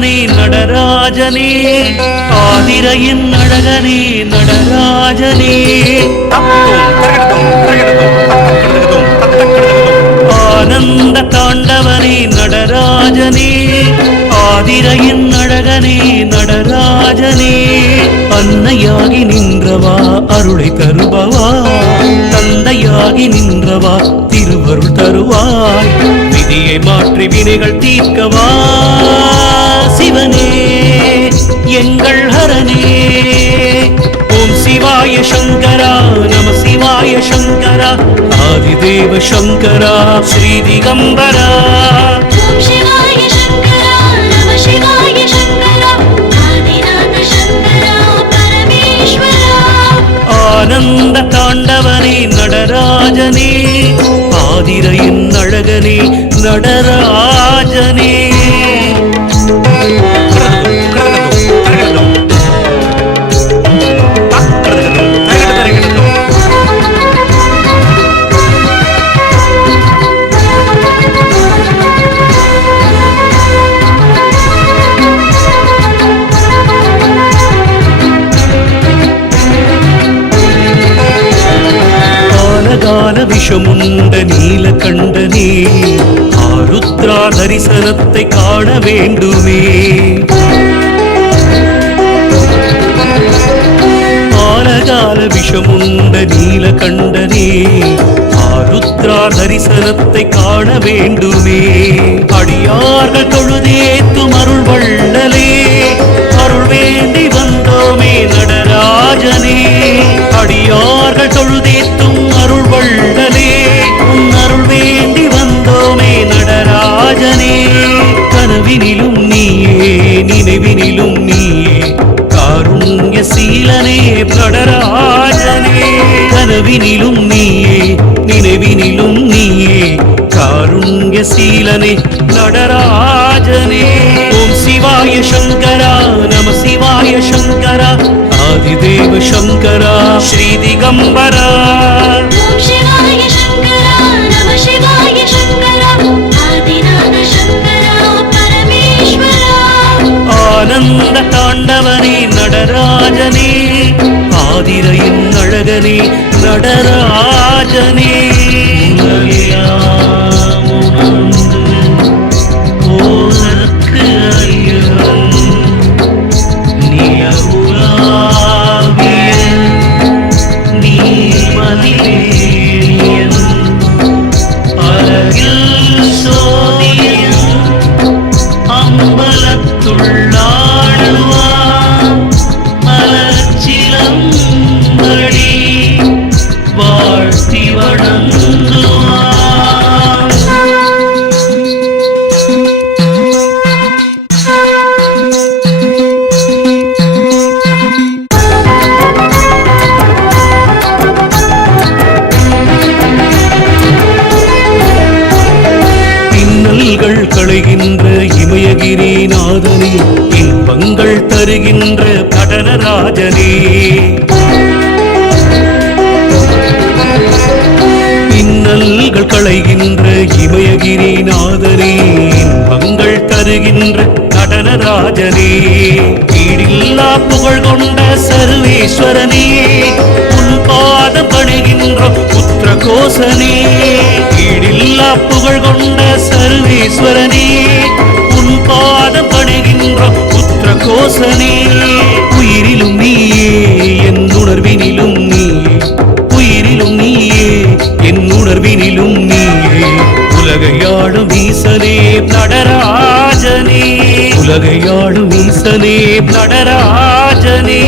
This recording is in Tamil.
அழகனே நடராஜனே. ஆதிரையின் அழகனே நடராஜனே. ஆனந்த தாண்டவனே நடராஜனே. ஆதிரையின் அழகனே நடராஜனே. அன்னையாகி நின்றவா அருளை தருபவா. தந்தையாகி நின்றவா திருவருள் தருவாய். விதியை மாற்றி வினைகள் தீர்க்கவா. இறைவனே எங்கள் ஹரனே. ஓம் சிவாய சங்கரா நம சிவாய சங்கரா ஆதிதேவ சங்கரா ஸ்ரீ திகம்பரா. ஆனந்த தாண்டவனே நடராஜனே ஆதிரையின் அழகனே காலகால விஷமுண்ட நீலகண்டனே ஆருத்ரா தரிசனத்தை காண வேண்டுமே. ஆலகால விஷமுண்ட நீலகண்டனே ஆருத்ரா தரிசனத்தை காண வேண்டுமே. அடியார்கள் தொழுதேத்தும் அருள் வள்ளலே அருள் வேண்டி வந்தோமே நடராஜனே. அடியார்கள் தொழு கனவினிலும் நீயே நினைவினிலும் நீயே காருண்ய சீலனே நடராஜனே கனவினிலும் நீயே நினைவினிலும் நீயே காருண்ய சீலனே நடராஜனே ஓம் சிவாய சங்கரா நம சிவாய சங்கரா ஆதிதேவ சங்கரா ஆதிரையின் அழகனே நடராஜனே களைகின்ற இமயகிரி நாதனே இன்பங்கள் தருகின்ற கடனராஜனே இன்னல்கள் களைகின்ற இமயகிரி நாதனே இன்பங்கள் தருகின்ற கடனராஜனே ஈடில்லா புகழ் கொண்ட சர்வேஸ்வரனே உன் பாதம் பணிகின்ற புத்திர கோசனே புகழ் கொண்ட சர்வேஸ்வரனே உன் பாதம் படுகின்ற புத்திர கோசனே உயிரிலும் நீயே என் உணர்வினிலும் நீயே உயிரிலும் நீயே என் உணர்வினிலும் நீயே. உலகையாடும் ஈசனே நடராஜனே. உலகையாடும் ஈசனே நடராஜனே.